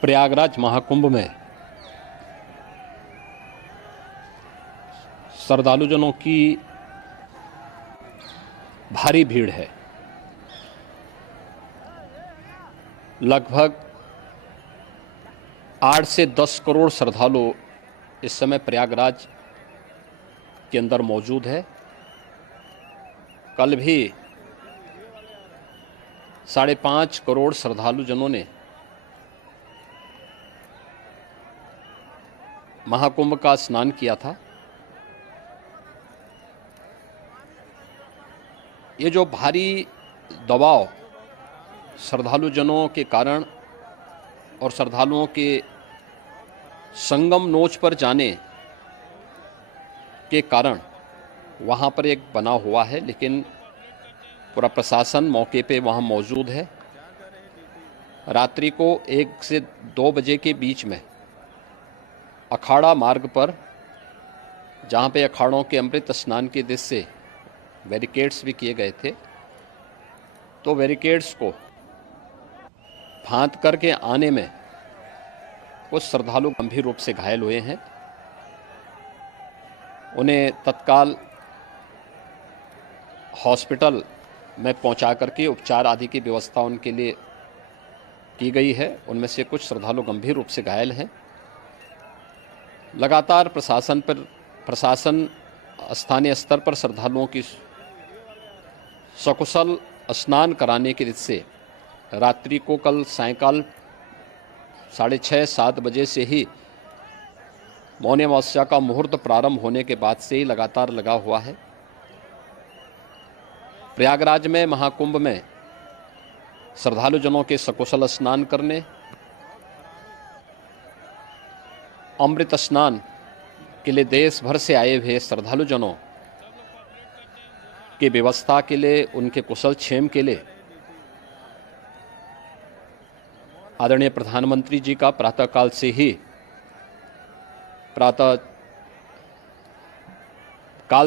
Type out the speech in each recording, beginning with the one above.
प्रयागराज महाकुंभ में श्रद्धालुजनों की भारी भीड़ है। लगभग 8 से 10 करोड़ श्रद्धालु इस समय प्रयागराज के अंदर मौजूद है। कल भी 5.5 करोड़ श्रद्धालुजनों ने महाकुंभ का स्नान किया था। ये जो भारी दबाव श्रद्धालुजनों के कारण और श्रद्धालुओं के संगम नोच पर जाने के कारण वहाँ पर एक बना हुआ है, लेकिन पूरा प्रशासन मौके पे वहाँ मौजूद है। रात्रि को 1 से 2 बजे के बीच में अखाड़ा मार्ग पर, जहाँ पे अखाड़ों के अमृत स्नान के उद्देश्य से बैरिकेड्स भी किए गए थे, तो बैरिकेड्स को फांद करके आने में कुछ श्रद्धालु गंभीर रूप से घायल हुए हैं। उन्हें तत्काल हॉस्पिटल में पहुंचा करके उपचार आदि की व्यवस्था उनके लिए की गई है। उनमें से कुछ श्रद्धालु गंभीर रूप से घायल हैं। लगातार प्रशासन स्थानीय स्तर पर श्रद्धालुओं की सकुशल स्नान कराने के दृष्टि से रात्रि को कल सायंकाल 6:30-7 बजे से ही मौनी अमावस्या का मुहूर्त प्रारंभ होने के बाद से ही लगातार लगा हुआ है। प्रयागराज में महाकुंभ में श्रद्धालुजनों के सकुशल स्नान करने, अमृत स्नान के लिए देश भर से आए हुए श्रद्धालुजनों की व्यवस्था के लिए, उनके कुशल क्षेम के लिए आदरणीय प्रधानमंत्री जी का प्रातःकाल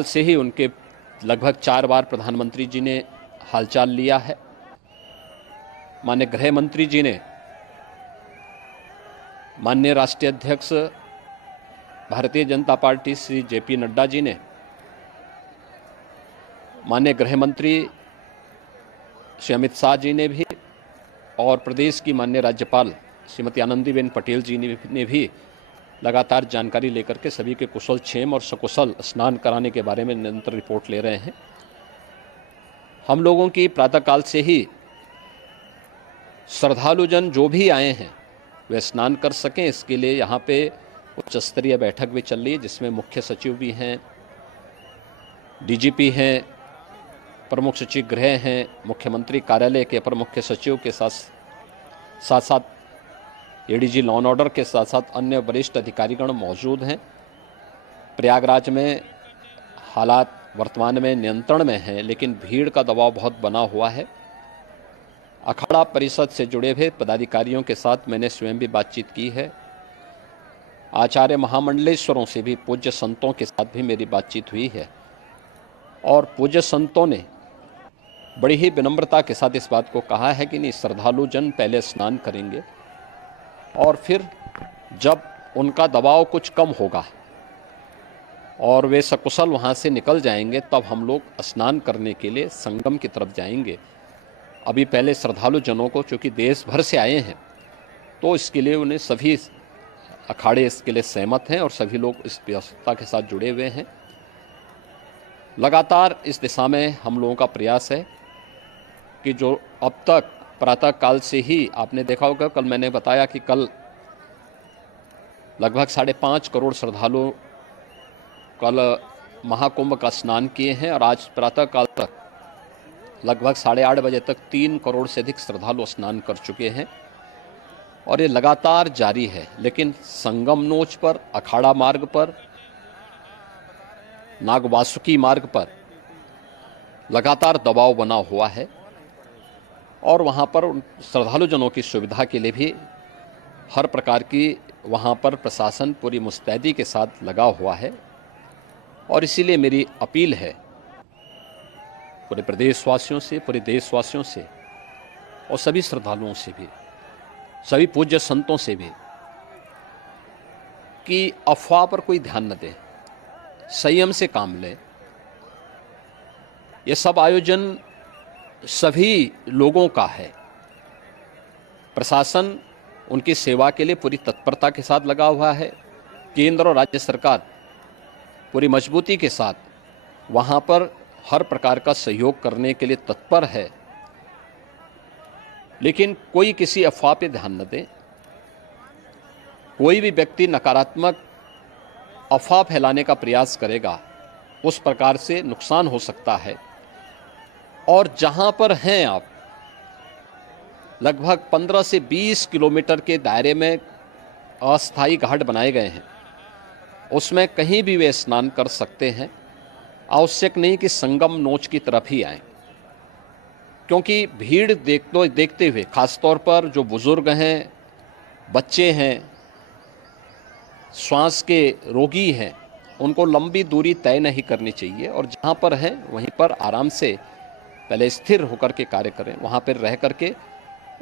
से ही उनके लगभग 4 बार प्रधानमंत्री जी ने हालचाल लिया है। माननीय गृह मंत्री जी ने, माननीय राष्ट्रीय अध्यक्ष भारतीय जनता पार्टी श्री JP नड्डा जी ने, माननीय गृह मंत्री श्री अमित शाह जी ने भी, और प्रदेश की माननीय राज्यपाल श्रीमती आनंदीबेन पटेल जी ने भी लगातार जानकारी लेकर के सभी के कुशल क्षेम और सकुशल स्नान कराने के बारे में निरंतर रिपोर्ट ले रहे हैं। हम लोगों की प्रातःकाल से ही श्रद्धालुजन जो भी आए हैं वे स्नान कर सकें, इसके लिए यहाँ पे उच्च स्तरीय बैठक भी चल रही है, जिसमें मुख्य सचिव भी हैं, DGP हैं, प्रमुख सचिव गृह हैं, मुख्यमंत्री कार्यालय के अपर मुख्य सचिव के साथ ADG लॉ एंड ऑर्डर के साथ साथ अन्य वरिष्ठ अधिकारीगण मौजूद हैं। प्रयागराज में हालात वर्तमान में नियंत्रण में हैं, लेकिन भीड़ का दबाव बहुत बना हुआ है। अखाड़ा परिषद से जुड़े हुए पदाधिकारियों के साथ मैंने स्वयं भी बातचीत की है। आचार्य महामंडलेश्वरों से भी, पूज्य संतों के साथ भी मेरी बातचीत हुई है, और पूज्य संतों ने बड़ी ही विनम्रता के साथ इस बात को कहा है कि नहीं, श्रद्धालु जन पहले स्नान करेंगे और फिर जब उनका दबाव कुछ कम होगा और वे सकुशल वहाँ से निकल जाएंगे, तब हम लोग स्नान करने के लिए संगम की तरफ जाएंगे। अभी पहले श्रद्धालु जनों को, चूँकि देश भर से आए हैं, तो इसके लिए उन्हें सभी अखाड़े इसके लिए सहमत हैं और सभी लोग इस व्यवस्था के साथ जुड़े हुए हैं। लगातार इस दिशा में हम लोगों का प्रयास है कि जो अब तक प्रातःकाल से ही आपने देखा होगा, कल मैंने बताया कि कल लगभग 5.5 करोड़ श्रद्धालु कल महाकुंभ का स्नान किए हैं, और आज प्रातःकाल तक लगभग 8:30 बजे तक 3 करोड़ से अधिक श्रद्धालु स्नान कर चुके हैं, और ये लगातार जारी है। लेकिन संगम नोच पर, अखाड़ा मार्ग पर, नागवासुकी मार्ग पर लगातार दबाव बना हुआ है, और वहाँ पर श्रद्धालुजनों की सुविधा के लिए भी हर प्रकार की वहाँ पर प्रशासन पूरी मुस्तैदी के साथ लगा हुआ है। और इसीलिए मेरी अपील है पूरे प्रदेशवासियों से, पूरे देशवासियों से और सभी श्रद्धालुओं से भी सभी पूज्य संतों से भी कि अफवाह पर कोई ध्यान न दें, संयम से काम लें। ये सब आयोजन सभी लोगों का है। प्रशासन उनकी सेवा के लिए पूरी तत्परता के साथ लगा हुआ है। केंद्र और राज्य सरकार पूरी मजबूती के साथ वहाँ पर हर प्रकार का सहयोग करने के लिए तत्पर है। लेकिन कोई किसी अफवाह पे ध्यान न दें। कोई भी व्यक्ति नकारात्मक अफवाह फैलाने का प्रयास करेगा, उस प्रकार से नुकसान हो सकता है। और जहाँ पर हैं आप, लगभग 15 से 20 किलोमीटर के दायरे में अस्थायी घाट बनाए गए हैं। उसमें कहीं भी वे स्नान कर सकते हैं। आवश्यक नहीं कि संगम नोच की तरफ ही आएं, क्योंकि भीड़ देखते हुए खासतौर पर जो बुजुर्ग हैं, बच्चे हैं, श्वास के रोगी हैं, उनको लंबी दूरी तय नहीं करनी चाहिए। और जहाँ पर हैं वहीं पर आराम से पहले स्थिर होकर के कार्य करें, वहाँ पर रह करके।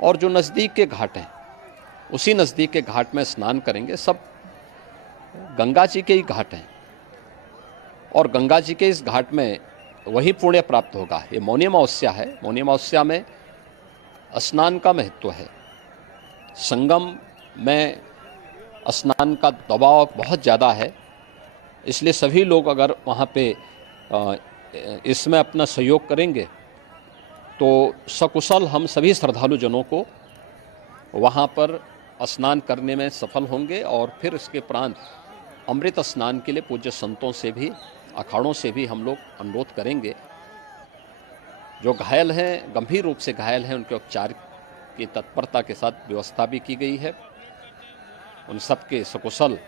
और जो नज़दीक के घाट हैं, उसी नज़दीक के घाट में स्नान करेंगे। सब गंगा जी के ही घाट हैं और गंगा जी के इस घाट में वही पुण्य प्राप्त होगा। ये मौनी अमावस्या है। मौनी अमावस्या में स्नान का महत्व है। संगम में स्नान का दबाव बहुत ज़्यादा है, इसलिए सभी लोग अगर वहाँ पे इसमें अपना सहयोग करेंगे तो सकुशल हम सभी श्रद्धालु जनों को वहाँ पर स्नान करने में सफल होंगे। और फिर इसके उपरांत अमृत स्नान के लिए पूज्य संतों से भी, अखाड़ों से भी हम लोग अनुरोध करेंगे। जो घायल हैं, गंभीर रूप से घायल हैं, उनके उपचार की तत्परता के साथ व्यवस्था भी की गई है। उन सब के सकुशल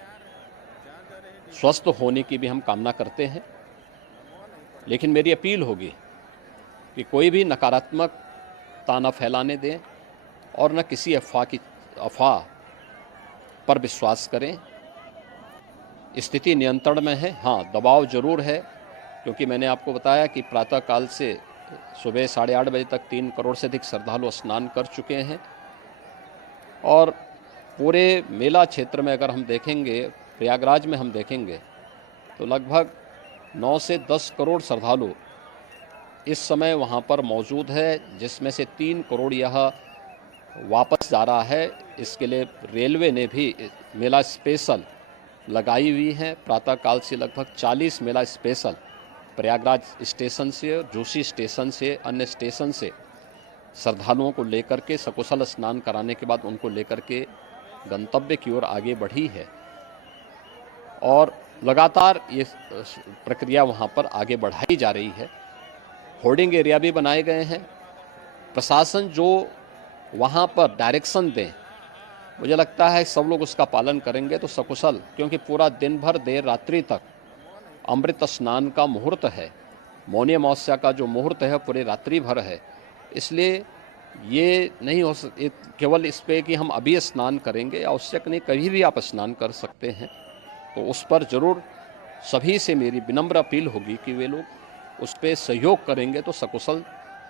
स्वस्थ होने की भी हम कामना करते हैं। लेकिन मेरी अपील होगी कि कोई भी नकारात्मकता न फैलाने दें और न किसी अफवाह पर विश्वास करें। स्थिति नियंत्रण में है। हाँ, दबाव जरूर है, क्योंकि मैंने आपको बताया कि प्रातःकाल से सुबह 8:30 बजे तक 3 करोड़ से अधिक श्रद्धालु स्नान कर चुके हैं। और पूरे मेला क्षेत्र में अगर हम देखेंगे, प्रयागराज में हम देखेंगे तो लगभग 9 से 10 करोड़ श्रद्धालु इस समय वहाँ पर मौजूद है, जिसमें से 3 करोड़ यह वापस जा रहा है। इसके लिए रेलवे ने भी मेला स्पेशल लगाई हुई है। प्रातःकाल से लगभग 40 मेला स्पेशल प्रयागराज स्टेशन से, जोशी स्टेशन से, अन्य स्टेशन से श्रद्धालुओं को लेकर के सकुशल स्नान कराने के बाद उनको लेकर के गंतव्य की ओर आगे बढ़ी है। और लगातार ये प्रक्रिया वहाँ पर आगे बढ़ाई जा रही है। होर्डिंग एरिया भी बनाए गए हैं। प्रशासन जो वहाँ पर डायरेक्शन दें, मुझे लगता है सब लोग उसका पालन करेंगे तो सकुशल, क्योंकि पूरा दिन भर देर रात्रि तक अमृत स्नान का मुहूर्त है। मौनी अमावस्या का जो मुहूर्त है पूरे रात्रि भर है। इसलिए ये नहीं हो केवल इस पे कि हम अभी स्नान करेंगे, आवश्यक नहीं, कभी भी आप स्नान कर सकते हैं। तो उस पर ज़रूर सभी से मेरी विनम्र अपील होगी कि वे लोग उस पर सहयोग करेंगे तो सकुशल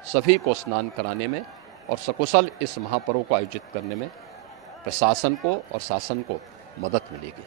सभी को स्नान कराने में और सकुशल इस महापर्व को आयोजित करने में प्रशासन को और शासन को मदद मिलेगी।